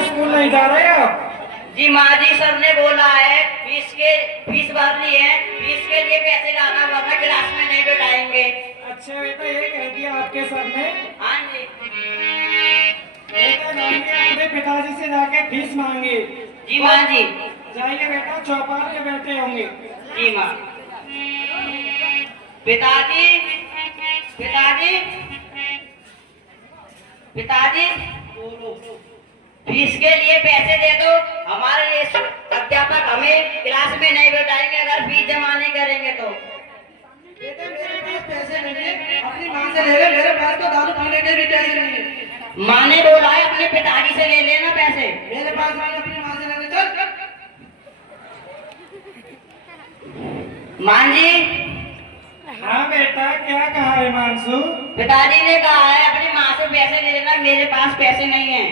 School नहीं जा रहे आप? जी माँ जी, सर ने बोला है फीस भर ली है, फीस के लिए पैसे लाना वरना क्लास में नहीं बैठाएंगे। अच्छा बेटा, ये कह दिया आपके सर ने? हाँ जी। बेटा जाइए अपने पिताजी से जाके फीस मांगे। जी माँ जी। जाइए बेटा, चौपाल पे बैठे होंगे। जी माँ। पिताजी, पिताजी, पिताजी, फीस के लिए पैसे दे दो। हमारे ये अध्यापक हमें क्लास में नहीं बैठाएंगे अगर फीस जमा नहीं करेंगे तो। बेटे मेरे पास पैसे नहीं है, अपनी माँ से ले ले, मेरे पास तो दारू पीने के भी पैसे नहीं है। माँ ने बोला है अपने पिताजी से ले लेना पैसे। मेरे पास नहीं, अपनी माँ से ले ले, चल। माँ जी। हाँ बेटा, क्या कहा हिमांशु? पिताजी ने कहा है अपनी माँ से पैसे ले लेना, मेरे पास पैसे नहीं है।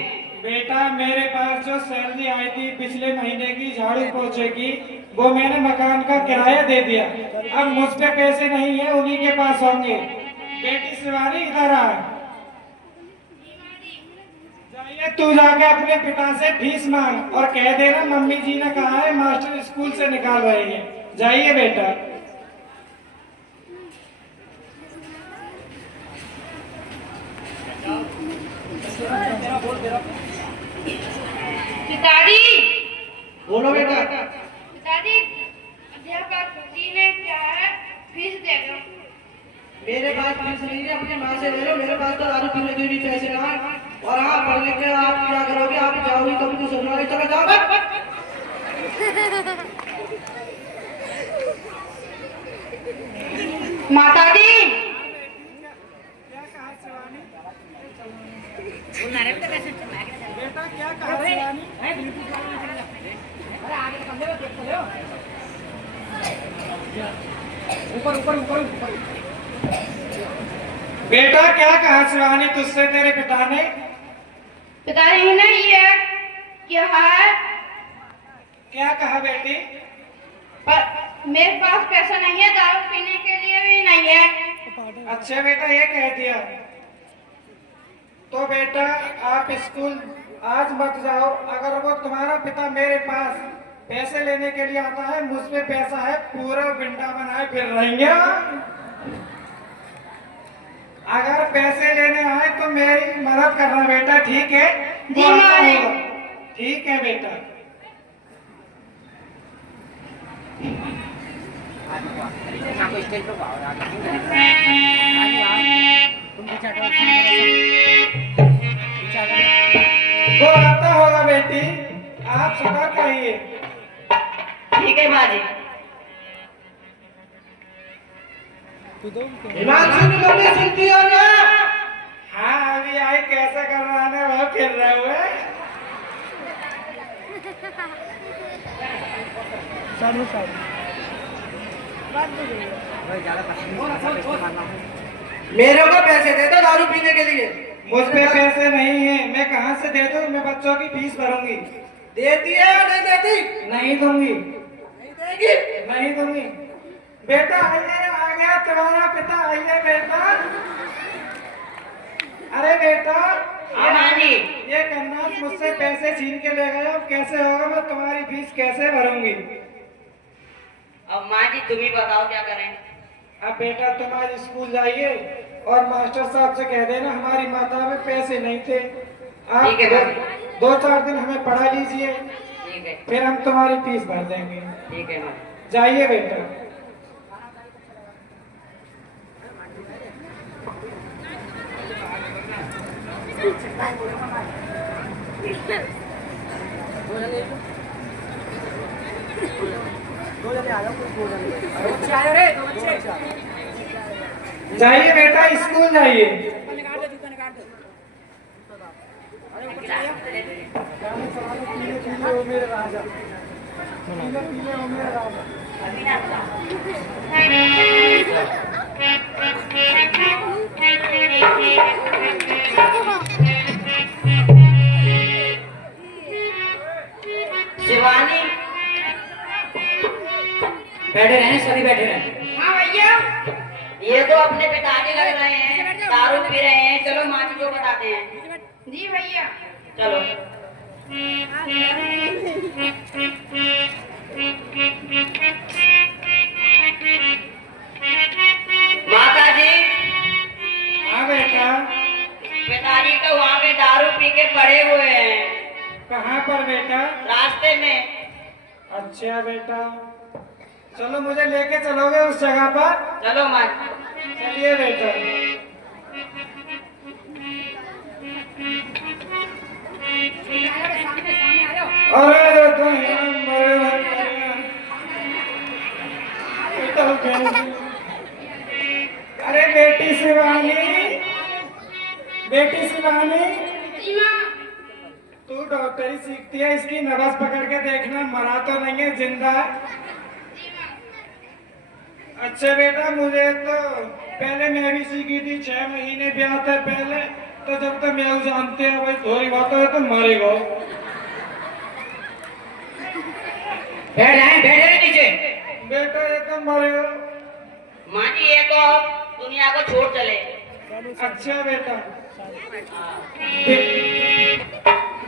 बेटा मेरे पास जो सैलरी आई थी पिछले महीने की झाड़ू पोछे की, वो मैंने मकान का किराया दे दिया। अब मुझ पे पैसे नहीं है, उन्हीं के पास होंगे। बेटी शिवानी इधर आ। जाइए तू जाके अपने पिता से फीस मांग और कह देना मम्मी जी ने कहा है मास्टर स्कूल से निकाल रहे हैं। जाइए बेटा। पिताजी। बोलो बेटा। पिताजी, अध्यापक जी ने क्या है, फीस दे दो। मेरे पास फीस नहीं है, अपनी माँ से ले लो, मेरे पास तो दारू पीने के भी पैसे ना है। और हाँ, पढ़ने के आप क्या करोगे, आप जाओगे कभी तो ससुराल चले जाओ। माता दी। क्या कहा शिवानी? बेटा क्या कहा शिवानी? ऊपर ऊपर ऊपर ऊपर। बेटा क्या कहा शिवानी तुझसे तेरे पिता ने? पिताजी ने ये क्या है, क्या कहा बेटी? पर मेरे पास पैसा नहीं है, दारू पीने के लिए भी नहीं है। अच्छा बेटा, ये कह दिया तो बेटा आप स्कूल आज मत जाओ। अगर वो तुम्हारा पिता मेरे पास पैसे लेने के लिए आता है, मुझ पे पैसा है, पूरा बिंडा बनाए फिर रहेंगे। अगर पैसे लेने आए तो मेरी मदद करना बेटा, ठीक है? जी माँ। ठीक है बेटा। वो आता होगा बेटी, आप सतर्क रहिए। ठीक है माँ जी। हिमांशु की मम्मी सुनती हो ना? हाँ अभी आई, कैसा कर रहा है वो फिर रहे हुए। मेरे को पैसे दे दो दारू पीने के लिए। मुझ पे पैसे नहीं है, मैं कहाँ से दे दूँ? मैं बच्चों की फीस भरूंगी। देती है या नहीं देती? नहीं दूंगी। नहीं देगी? नहीं दूंगी। बेटा आइए, आ गया तुम्हारा पिता, आइए बेटा। अरे बेटा, हाँ माँ जी। ये करना मुझसे पैसे छीन के ले गए, अब कैसे होगा? मैं तुम्हारी फीस कैसे भरूंगी? अब माँ जी तुम ही बताओ क्या करें। अब बेटा तुम आज स्कूल जाइए और मास्टर साहब से कह देना हमारी माता में पैसे नहीं थे। आप ठीक है भाई। 2-4 दिन हमें पढ़ा लीजिए, ठीक है। फिर हम तुम्हारी फीस भर देंगे। ठीक है माँ। जाइए बेटा। जाइए बेटा, स्कूल जाइए। मेरे राजा, पीले हो मेरे राजा। शिवानी, बैठे रहे सभी, बैठे रहे। हाँ भैया। ये तो अपने पिताजी लग रहे हैं, दारू पी रहे हैं। चलो माँ जी को बताते हैं। जी भैया। चलो। पड़े हुए हैं कहाँ पर बेटा? रास्ते में। अच्छा बेटा, चलो मुझे लेके चलोगे उस जगह पर? चलो माँ। चलिए बेटा। अरे तो अरे बेटी शिवानी, बेटी शिवानी, जी माँ। तू डॉक्टरी सीखती है, इसकी नब्ज पकड़ के देखना मरा तो नहीं है, जिंदा है। अच्छा बेटा, मुझे तो पहले मैं भी सीखी थी 6 महीने ब्याह था पहले, तो जब तक मैं जानते हैं भाई थोड़ी बात है तो मरेगा। बैठे नीचे। बेटा ये तो मरेगा। माँ जी ये तो अब दुनिया को छोड़ चले। अच्छा बेटा,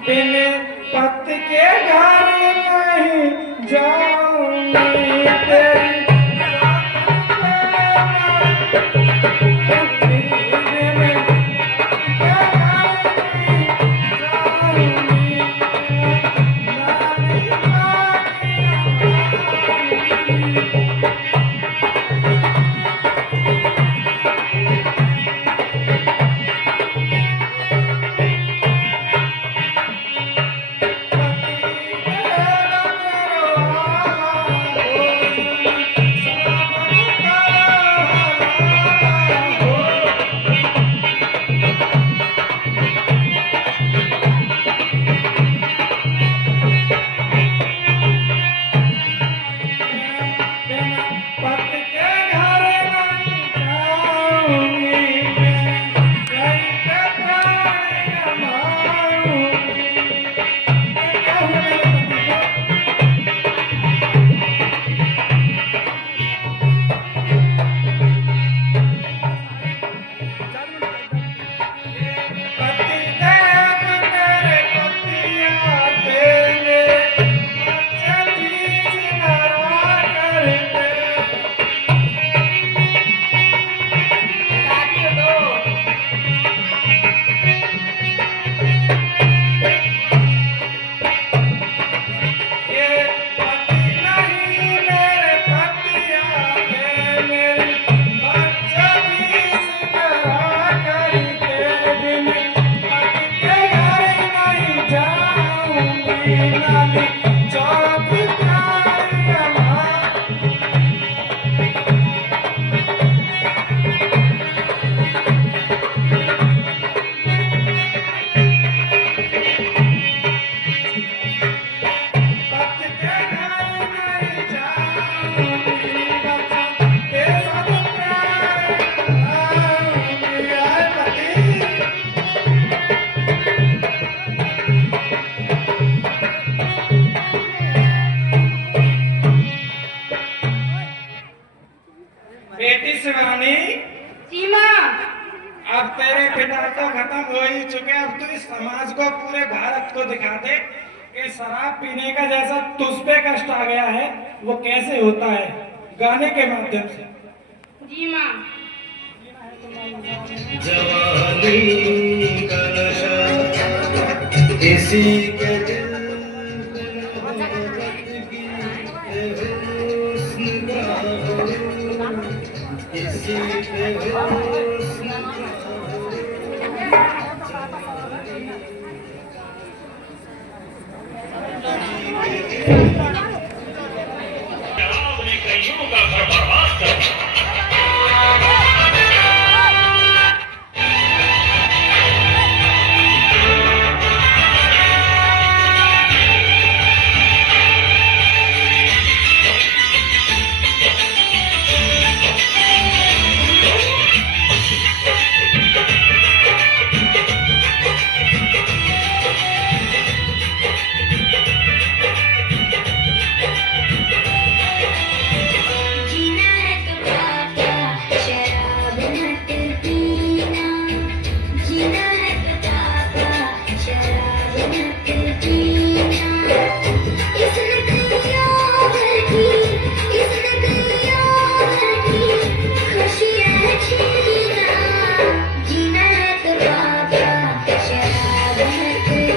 बिन पति के घर नहीं जाऊंगी तेरी बेटी शिवानी, जी माँ। अब तेरे पिता तो खत्म हो ही चुके, अब तू इस समाज को, पूरे भारत को दिखा दे कि शराब पीने का जैसा तुझ पे कष्ट आ गया है वो कैसे होता है, गाने के माध्यम से। जी माँ। जवानी का नशा किसी के दिल में मोहब्बत की हुस्न का हो, किसी के हुस्न का जीना है तो बाबा शराब मत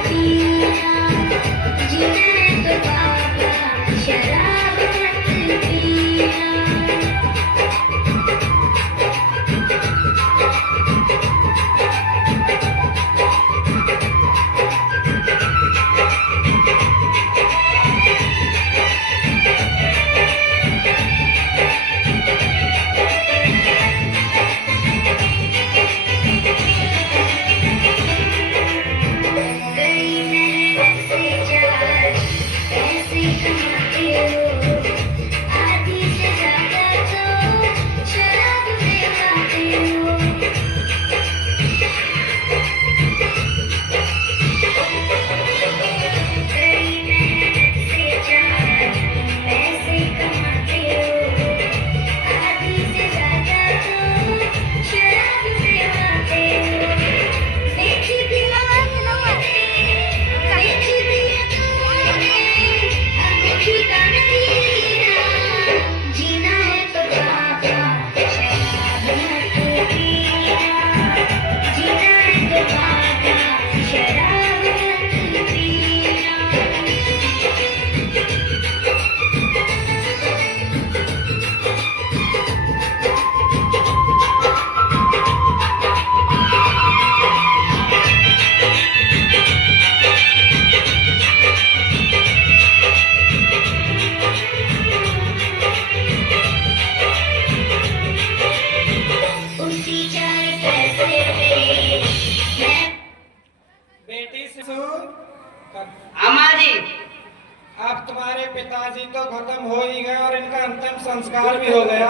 अम्मा जी अब तुम्हारे पिताजी तो खत्म हो ही गए और इनका अंतिम संस्कार भी हो गया।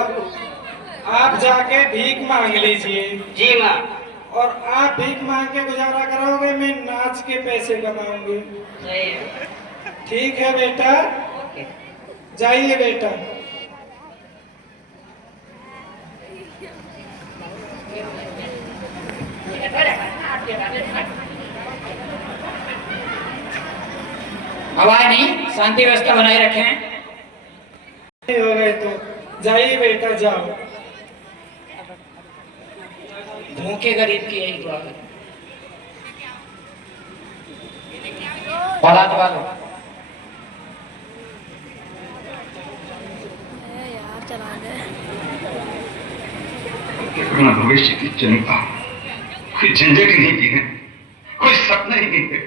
आप जाके भीख मांग लीजिए। जी माँ। और आप भीख मांग के गुजारा करोगे, मैं नाच के पैसे कमाऊंगी। सही है। ठीक है बेटा, जाइए बेटा। हवाएं नहीं, शांति व्यवस्था बनाए रखें। हो गए तो जाइए बेटा, जाओ। भूखे गरीब की यही दुआ है। बड़ा दुआ लो। अपना भविष्य की चिंता, कोई झंझट ही नहीं की है, कोई सपना ही नहीं है।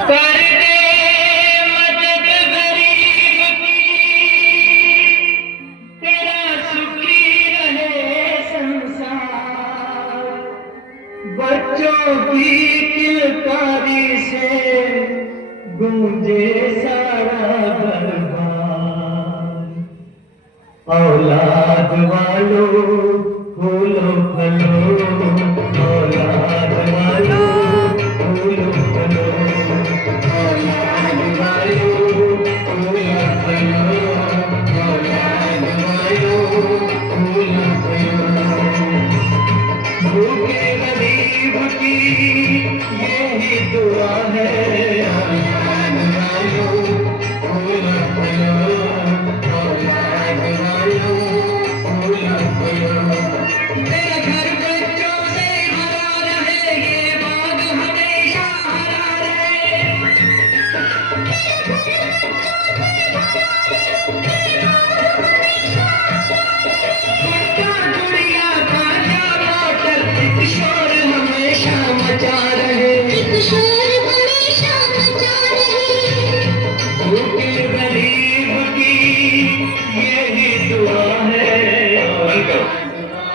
कर दे मदद गरीब की, तेरा सुखी रहे संसार। बच्चों की किलकारी से गूंजे सारा दरबार। औलाद वालों फूलो फलो, औलाद वालों फूलो फलो, औलाद वालों फूलो फलो, औलाद वालों फूलो फलो। भूखे गरीब की यही दुआ है, औलाद वालों फूलो फलो, औलाद वालों फूलो फलो। मेरा घर बच्चों से भरा रहे, ये बाग हमेशा हरा रहे। गुड्डा गुड़िया ताजा मोटर, एक शोर हमेशा मचा रहे, एक शोर हमेशा मचा रहे। भूखे गरीब की यही दुआ है। बंद करो,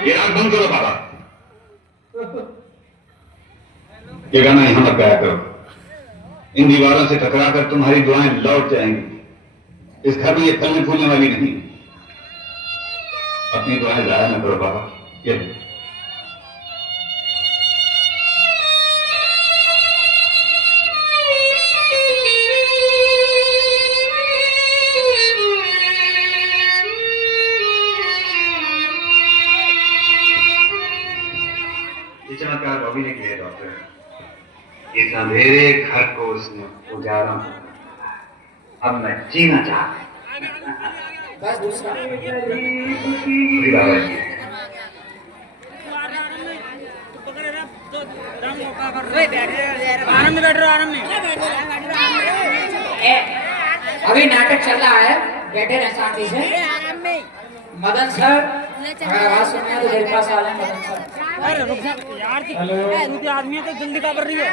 ये आग बंद करो बाबा। ये गाना यहां मत गाया करो। इन दीवारों से टकराकर तुम्हारी दुआएं लौट जाएंगी। इस घर में ये फलने फूलने वाली नहीं। अपनी दुआएं जाया न करो बाबा। ये चमत्कार बॉबी ने किया डॉक्टर। इस अंधेरे घर को उसने उजाला कर दिया। अब मैं जीना चाहता हूं। बस दूसरा। पूरी बाबा जी। अभी नाटक चल रहा है, बैठे रहे शांति से। मदन सर, अगर आवाज सुनना है तो मेरे पास आ रहे हैं मदन सर। अरे रुक जा यार, रुक आदमी है तो जल्दी काबर रही है।